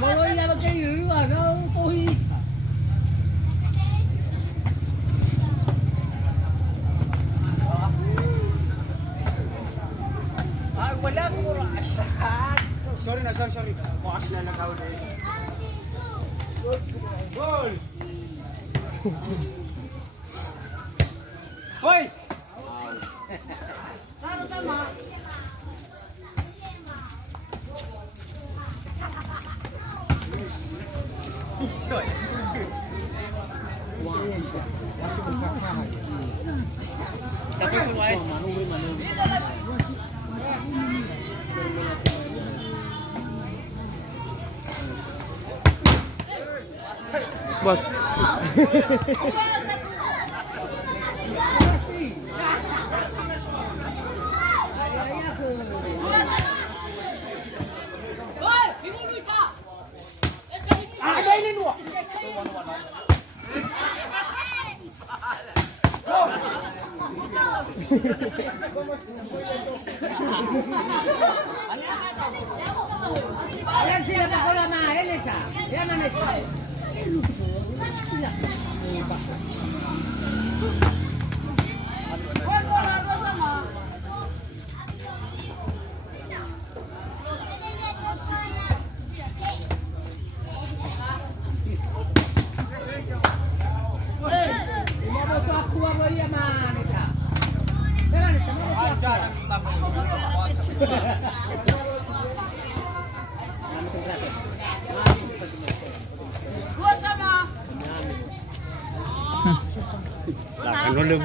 Lôi ra bên cây rưỡi mà nó tôi. Wala ko sorry na sorry. Bukas na nakaw na. Gol. Hoy. Saro sama. Isoy. Masih buka kamar. Tapi mulai. Buat. Ayan sila pa ko na mahilig ka. Yan na nito. Làm nó lưng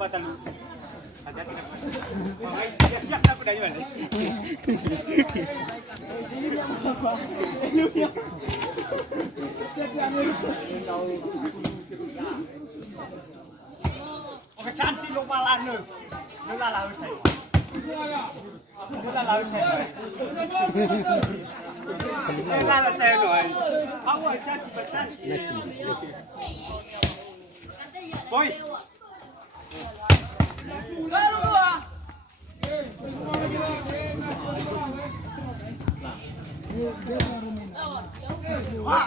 batal. Hati-hati. Siap na pala yun. Oke, cantik lo malan lo. Lo lalau saya. Lo lalau saya. Lo lalau saya lo. Awak cantik besar. Boy. Lalu dua. Wah.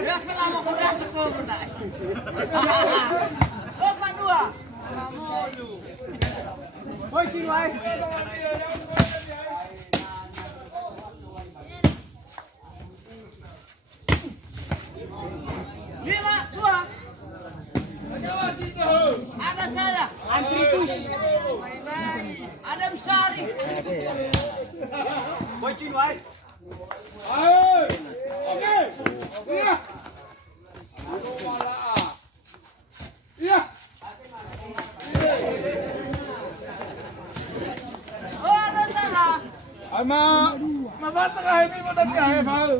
Ya selama mudah cukup berdai. Ovan dua. Boy ciluai. Lima dua. Ada saya. Antritus. Adam Sari. Boy ciluai. Ayo. Oke. Iya. Aduh malah. Iya. Oh, ada salah. Ama, mabata ka hindi mo tadi ay foul.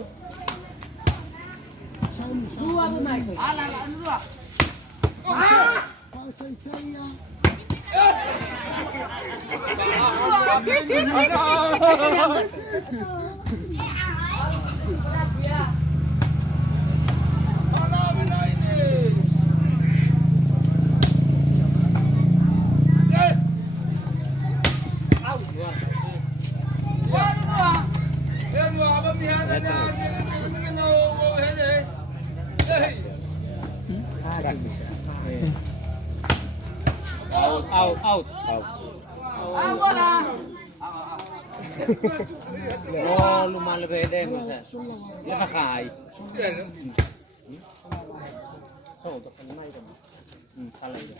Dua pemain. Ala dua. Ah! out. Bola. Oh, lumayan lebih deh masa. Dia pakai. So, untuk kenal itu. Salah ya.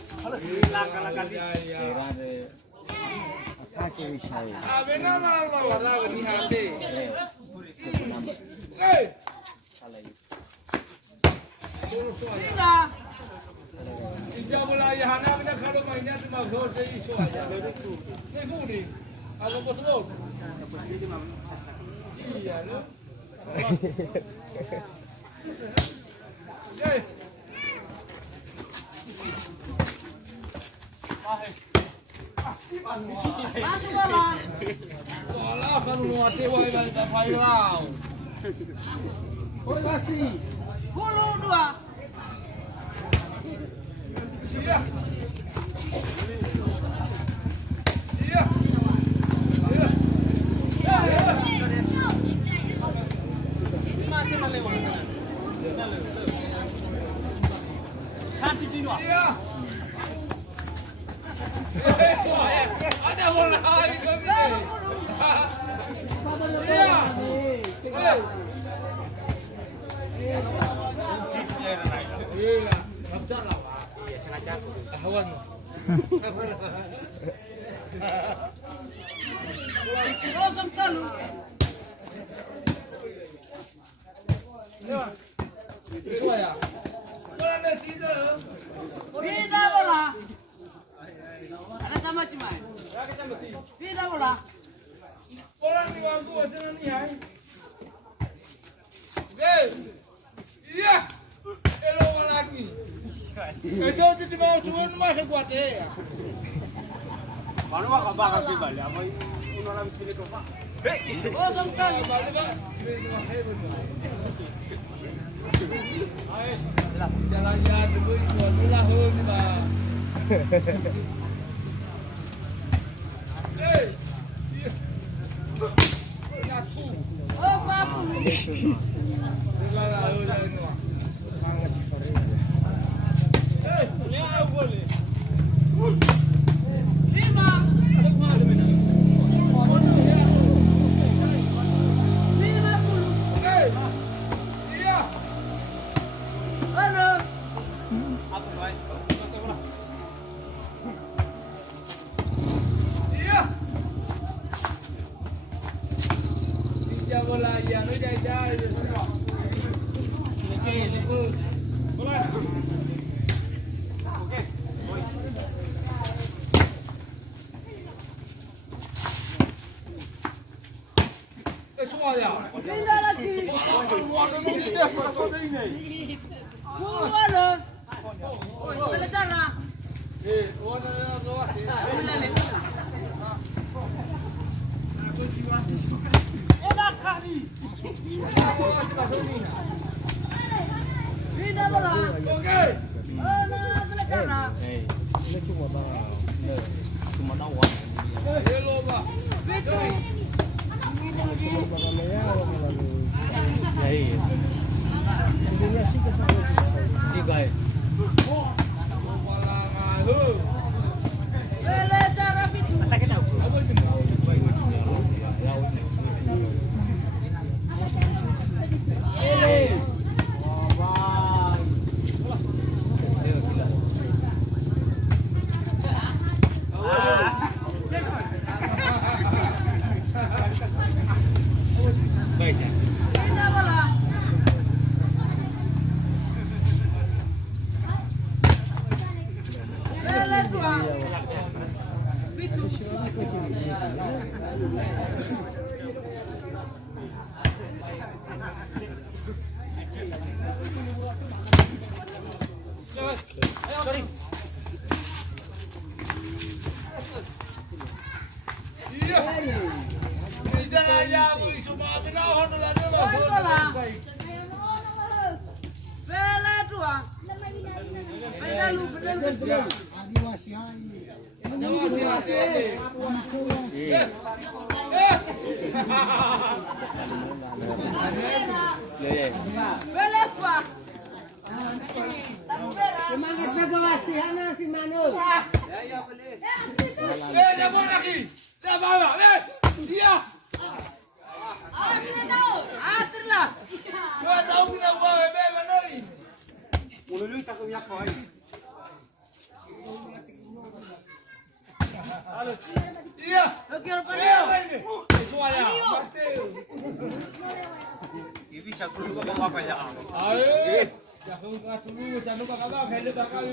Langkah-langkah Kira deh. Kaki bisa. Benar lah ini hati. Salah ya. Tidak. Ijab bola ya hana kita kalau mainnya cuma gol jadi isu aja. Ini fudi. Agak betul. Iya loh. Masuk bola. Bola kan muati woi balik ke Failau. Oi masih. 10-2. Iya. Iya. Ada bola lagi kami. Iya. Iya. Kapten lah. Iya, sengaja. Kawan. Kosong kalu. Ya. Itu ya. Bola ada tiga. Tidak bola. Ada sama cuma. Ada sama tiga. Tidak bola. Bola di bangku aja nih ya. Oke. Iya. Elo lagi. Besok jadi mau suun masa buat ya. Mana wak bakal balik apa ini orang sini kok Pak. Kosong kali balik Pak. Ayo, jalan-jalan dulu itu lah hul Pak. Aku. Oh, aku. Lah ini. Ya boleh. 5. Bola ya, no jai semua. Bola. Oke. Semua ya. Tidak lagi. Semua. Oh, ada cara. Enak kali. Tidak bola. Oke. Ada cara. Ini cuma bang. Cuma nawar. Hello, Pak. Victory. Iya. Intinya sih kita sih guys. Lele cara itu. Semangat negosiasi si Manu. Jangan lagi. Iya. Aturlah. Gua tahu kena buang bebe mana ni. Ulu tak punya koi. Iya. Okey apa dia? Suaya. Ini bisa dulu ke bawah banyak. Ayo. Jangan kau dulu, jangan kau kalah, kalau tak kau.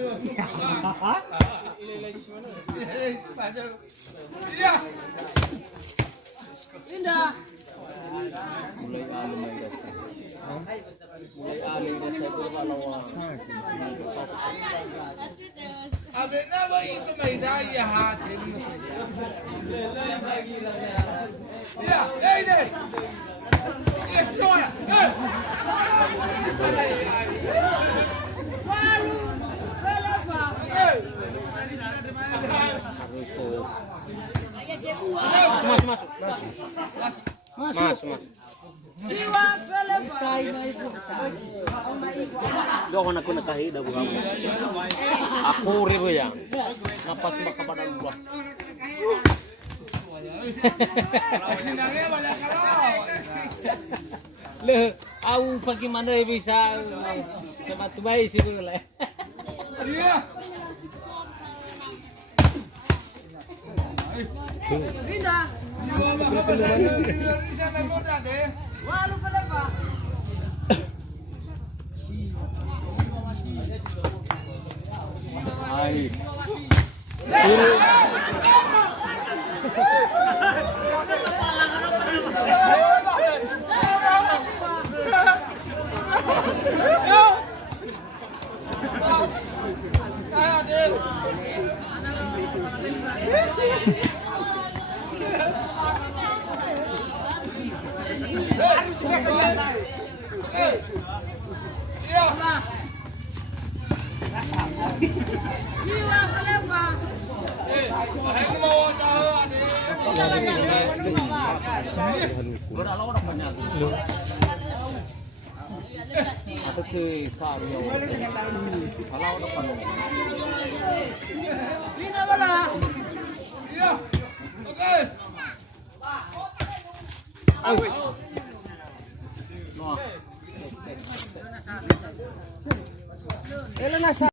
Iya. Indah. Abe na ba itu may daya hatin. Ya, hey deh. Ya, coba. Hey. Walu, kenapa? Hey. Masuk. Siwa kenapa? Doon ako nakahida bukan. Aku ribu ya. Napas baka pada lupa. Sinangnya banyak kalau. Le, aku bagaimana bisa cepat baik sih dulu lah. Iya. Pindah. Indonesia memang deh. Walu kenapa? Hai. Siwa kenapa? Atau ke Karyo. Kalau depan. Pindah mana? Iya. Okey. Noh. Elena